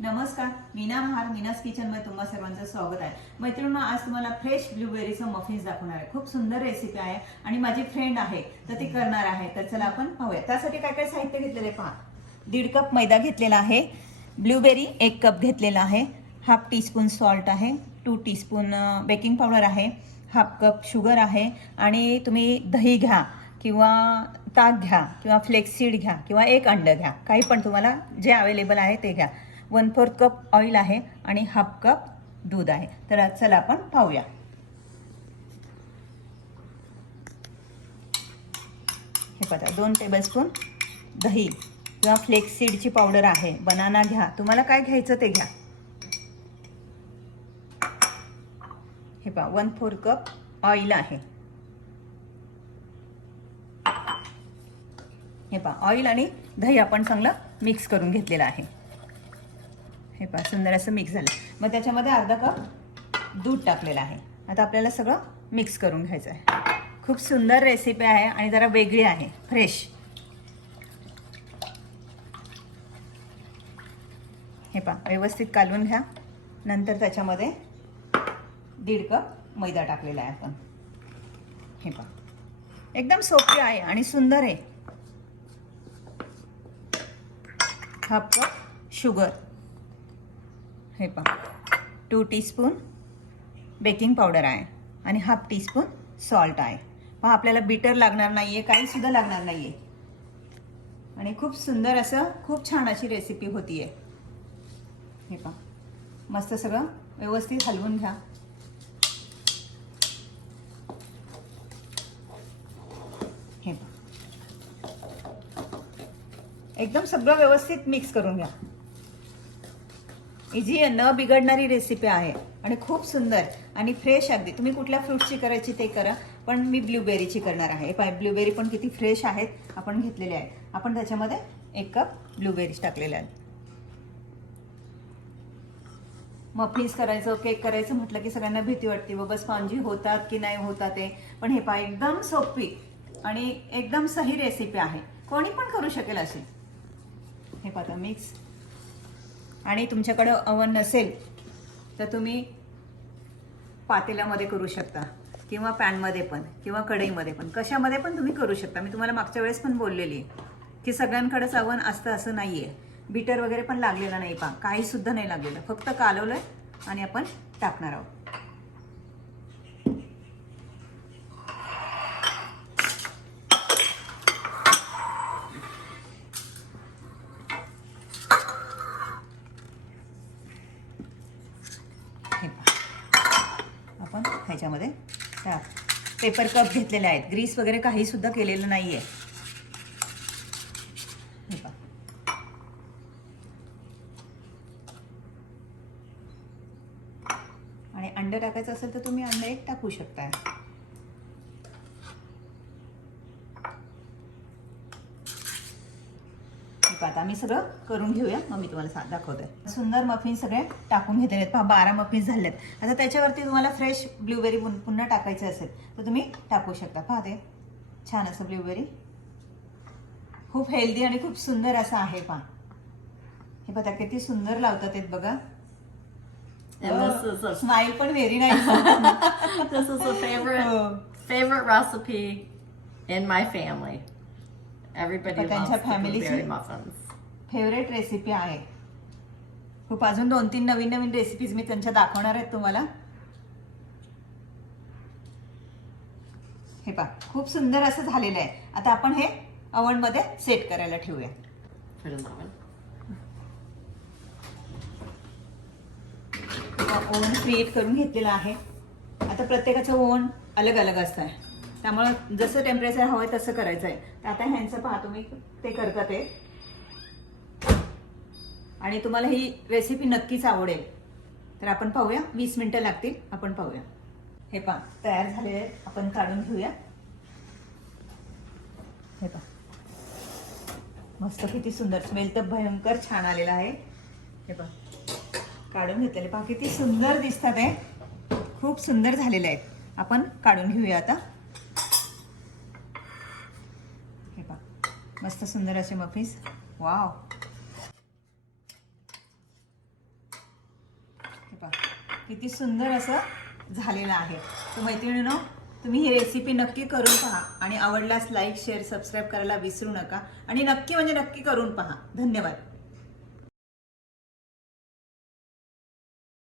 नमस्कार, मीना महार मीनास किचन मध्ये तुम्हा सर्वांचं स्वागत आहे। मैत्रिणींनो, आज तुम्हाला फ्रेश ब्लूबेरीचं मफिन्स दाखवणार आहे। खूप सुंदर रेसिपी आहे आणि माझी फ्रेंड आहे तर ती करणार आहे। तर चला आपण पाहूया त्यासाठी काय काय साहित्य घेतलेले पहा। 1.5 कप मैदा घेतलेला आहे, ब्लूबेरी 1 कप घेतलेला आहे, हाफ टीस्पून सॉल्ट आहे, 2 टीस्पून बेकिंग पावडर आहे, हाफ कप शुगर आहे आणि तुम्ही दही घ्या किंवा ताक घ्या किंवा फ्लेक्सीड घ्या किंवा 1 अंड घ्या, काही पण तुम्हाला जे अवेलेबल आहे ते घ्या। 1/4 कप ऑइल आहे आणि हाफ कप दूध आहे। तर चला आपण पाहूया। हे बघा, 2 टेबलस्पून दही किंवा फ्लेक्सीडची पावडर आहे, बनाना घ्या, तुम्हाला काय घ्यायचं ते घ्या। हे पहा 1/4 कप ऑइल आहे। हे पहा, ऑइल आणि दही आपण चांगलं मिक्स करून घेतलेलं आहे। हे पहा, सुंदर असं मिक्स झालं। मग त्याच्यामध्ये अर्धा कप दूध टाकलेलं आहे। आता आपल्याला सगळं मिक्स करून घ्यायचं आहे। खूप सुंदर रेसिपी आहे आणि जरा वेगळी आहे, फ्रेश। हे पहा, व्यवस्थित कालवून घ्या। नंतर त्याच्यामध्ये 1.5 कप मैदा टाकलेला आहे आपण। हे पहा, एकदम सोपी आहे आणि सुंदर आहे। हाफ कप शुगर, हे पहा 2 टीस्पून बेकिंग पावडर आहे आणि हाफ टीस्पून सॉल्ट आहे। पहा, आपल्याला बीटर लागणार नाहीये, काही सुद्धा लागणार नाहीये आणि खूप सुंदर असं खूप छान अशी रेसिपी होतीये। हे पहा, मस्त सगळं व्यवस्थित हलवून घ्या। हे पहा, एकदम सगळं व्यवस्थित मिक्स करून घ्या। इझी न बिघडणारी रेसिपी आहे आणि खूप सुंदर आणि फ्रेश अगदी। तुम्ही कुठल्या फ्रूटची करायची ते करा, पण मी ब्लूबेरीची करणार आहे। पाय, ब्लूबेरी पण किती फ्रेश आहेत आपण घेतलेले आहेत। आपण त्याच्यामध्ये 1 कप ब्लूबेरीज टाकलेले आहेत। मफिन्स करायचं, केक करायचं म्हटलं की सगळ्यांना भीती वाटते, बाबा स्पॉन्जी होतात की नाही होतात ते, पण हे पाय एकदम सोपी आणि एकदम सही रेसिपी आहे, कोणी पण करू शकेल अशी। हे पाहता मिक्स, आणि तुमच्याकडे ओव्हन नसेल तर तुम्ही पातेल्यामध्ये करू शकता किंवा पॅनमध्ये पण किंवा कढईमध्ये पण, कशामध्ये पण तुम्ही करू शकता। मी तुम्हाला मागच्या वेळेस पण बोललेली आहे की सगळ्यांकडेच ओव्हन असतं असं नाहीये। बीटर वगैरे पण लागलेला नाही, पहा काही सुद्धा नाही लागलेलं, फक्त कालवलंय आणि आपण टाकणार आहोत। आपण ह्याच्यामध्ये पेपर कप घेतलेले आहेत, ग्रीस वगैरे काही सुद्धा केलेलं नाहीये। आणि अंड टाकायचं असेल तर तुम्ही अंड 1 टाकू शकता। आता आम्ही सगळं करून घेऊया, मग मी तुम्हाला दाखवते। सुंदर मफिन सगळे टाकून घेतलेले आहेत, पहा 12 मफिन्स झालेत। आता त्याच्यावरती तुम्हाला फ्रेश ब्लूबेरी पुन्हा टाकायचं असेल तर तुम्ही टाकू शकता। पहा, ते छान असं ब्लूबेरी खूप हेल्दी आणि खूप सुंदर असं आहे। पहा, हे बघा किती सुंदर लावतात आहेत बघा। स्माइल पण very nice. This is a favorite recipe in my family. Everybody loves the blueberry muffins. Favourite recipe आहे खूप। अजून 2-3 नवीन रेसिपीज मी त्यांच्या दाखवणार आहेत तुम्हाला। हे पहा, खूप सुंदर असं झालेलं आहे। आता आपण हे ओव्हन मध्ये सेट करायला ठेवूया। ओव्हन क्रिएट करून घेतलेला आहे। आता प्रत्येकाचं ओव्हन अलग अलग असतं, त्यामुळे जसं टेम्परेचर हवंय तसं करायचं आहे। तर आता ह्यांचं पहा, तुम्ही ते करतात आहे आणि तुम्हाला ही रेसिपी नक्कीच आवडेल। तर आपण पाहूया, 20 मिनिटं लागतील, आपण पाहूया। हे पहा, तयार झाले आहेत, आपण काढून घेऊया। हे पहा, मस्त किती सुंदर, स्मेल तर भयंकर छान आलेला आहे। हे पहा, काढून घेतलेले पहा किती सुंदर दिसतात आहे, खूप सुंदर झालेले आहेत। आपण काढून घेऊया आता। हे पहा, मस्त सुंदर असे मफिन्स, वाव। किती सुंदर असं झालेलं आहे. तर मैत्रिणींनो, तुम्ही ही रेसिपी नक्की करून पहा आणि आवडल्यास लाईक शेअर सबस्क्राईब करायला विसरू नका आणि नक्की म्हणजे नक्की करून पहा. धन्यवाद.